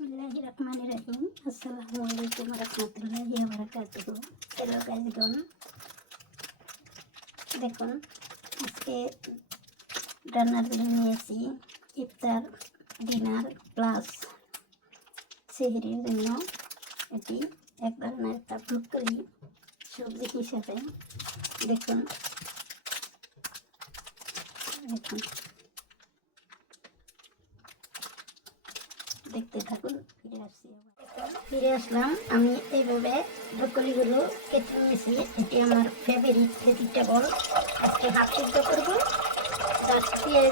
বিসমিল্লাহি রহমানির রহিম। আসসালামু আলাইকুম রহমতুল্লাহি বারাকাতুহু। হ্যালো গাইজগণ দেখুন, আজকে রান্নার জন্য নিয়েছি ইফতার, ডিনার প্লাস সেহরির জন্য। এটি এক ধরনের একটা ব্রুকলি সবজি হিসাবে। দেখুন দেখুন। দেখতে থাকুন, ফিরে আসছি ফিরে আসলাম, আমি এইভাবে ব্রকলিগুলো কেটে নিয়েছি। এটি আমার ফেভারিট ভেজিটেবল আজকে হাফ সিদ্ধ করব। জাস্ট দিয়ে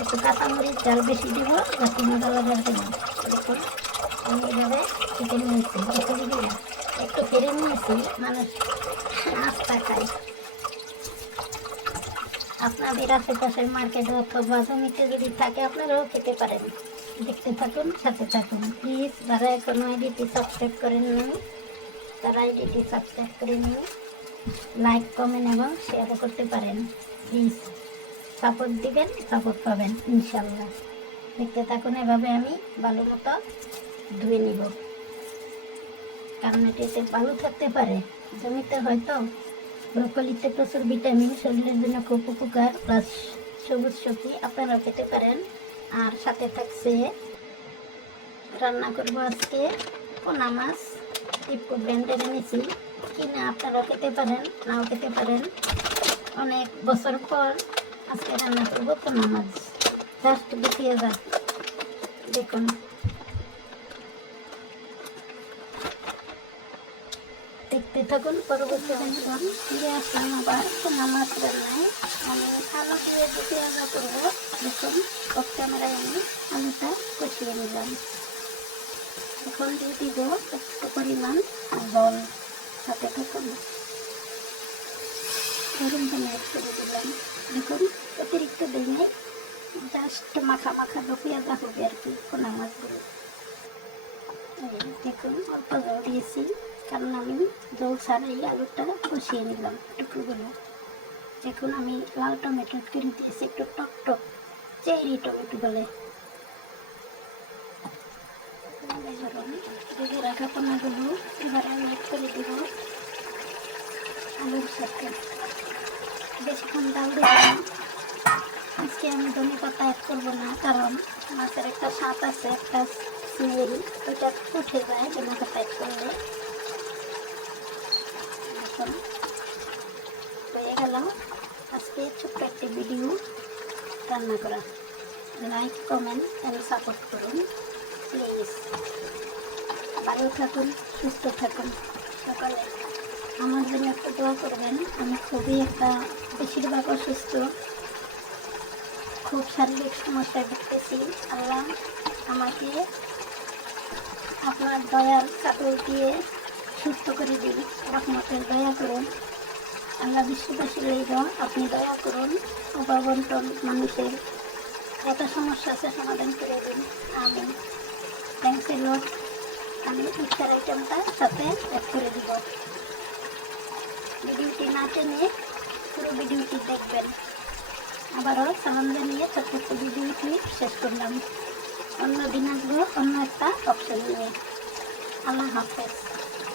একটু কাঁচামরিচ, জাল বেশি দিব যাতে মজা লাগার জন্য। দেখুন, আমি এইভাবে কেটে নিয়েছি। ব্রকলিগুলো একটু ফিরে নিয়েছি মানুষ নাস্তা খায় আপনাদের আশেপাশের মার্কেটে অথবা জমিতে যদি থাকে, আপনারাও খেতে পারেন। দেখতে থাকুন, সাথে থাকুন। প্লিজ যারা এখনও আইডিটি সাবস্ক্রাইব করেন নাই তারা আইডিটি সাবস্ক্রাইব করে নিন লাইক কমেন্ট এবং শেয়ার করতে পারেন। প্লিজ সাপোর্ট দিবেন সাপোর্ট পাবেন ইনশাল্লাহ দেখতে থাকুন, এভাবে আমি ভালো মতো ধুয়ে নিব। কারণ এটিতে ভালো থাকতে পারে। জমিতে হয়তো ব্রকলিতে প্রচুর ভিটামিন, শরীরের জন্য খুব উপকার। প্লাস সবুজ শক্তি আপনারা খেতে পারেন। আর সাথে থাকছে রান্না করব আজকে পোনা মাছ টিপকো ব্র্যান্ডের এনেছি কিনা আপনারাও খেতে পারেন, নাও খেতে পারেন। অনেক বছর পর আজকে রান্না করব পোনা মাছ। জাস্ট দেখিয়ে যাক দেখুন। থাকুন পরবর্তী ফিরে আসলাম আবার মাছ রান্নায় আমি আলু দিয়ে দিতে রান্না করব, দেখুন অফ ক্যামেরায় আমি আলুটা কষিয়ে নিলাম এখন দিয়ে দিব একটু পরিমাণ জল সাথে থাকুন গরম পানি করে দিলাম। দেখুন, অতিরিক্ত দিনে জাস্ট মাখা মাখা দেওয়া হবে আর কি পোনা মাছগুলো দেখুন, অল্প জল দিয়েছি। কারণ আমি জল সার ছাড়াই আলুটা কষিয়ে নিলাম টুকরোগুলো এখন আমি লাল টমেটো করে দিয়েছি, একটু টক টক, চেরি টমেটো বলে। রাখা পোনাগুলো এবার আমি করে দিব আলুর সাথে। বেশিক্ষণ ডাল দেব আজকে আমি ধনে পাতা অ্যাড করব না, কারণ মাছের একটা স্বাদ আছে, একটা স্মেল ওইটা উঠে যায় ধনে পাতা অ্যাড করলে। হয়ে গেল আজকে ছোট্ট একটি ভিডিও রান্না করা। লাইক কমেন্ট অ্যান্ড সাপোর্ট করুন প্লিজ ভালো থাকুন, সুস্থ থাকুন। সকালে আমার জন্য একটু দোয়া করবেন। আমি খুবই একটা বেশিরভাগ অসুস্থ। খুব শারীরিক সমস্যায় ভুগতেছি। আল্লাহ আমাকে আপনার দয়ার কাপড় দিয়ে সুস্থ করে দিন। রহমতের দয়া করুন। আল্লাহ বিশ্ববাসীর লইব আপনি দয়া করুন। অভাবন্টন মানুষের কত সমস্যা আছে সমাধান করে দিন। আমি এ লট আমি ইফতার আইটেমটা সাথে অ্যাড করে দিব। ভিডিওটি না টেনে পুরো ভিডিওটি দেখবেন। আবারও সালাম জানিয়ে ছোট্ট ভিডিওটি শেষ করলাম। অন্য দিন আসব অন্য একটা অপশন নিয়ে। আল্লাহ হাফেজ।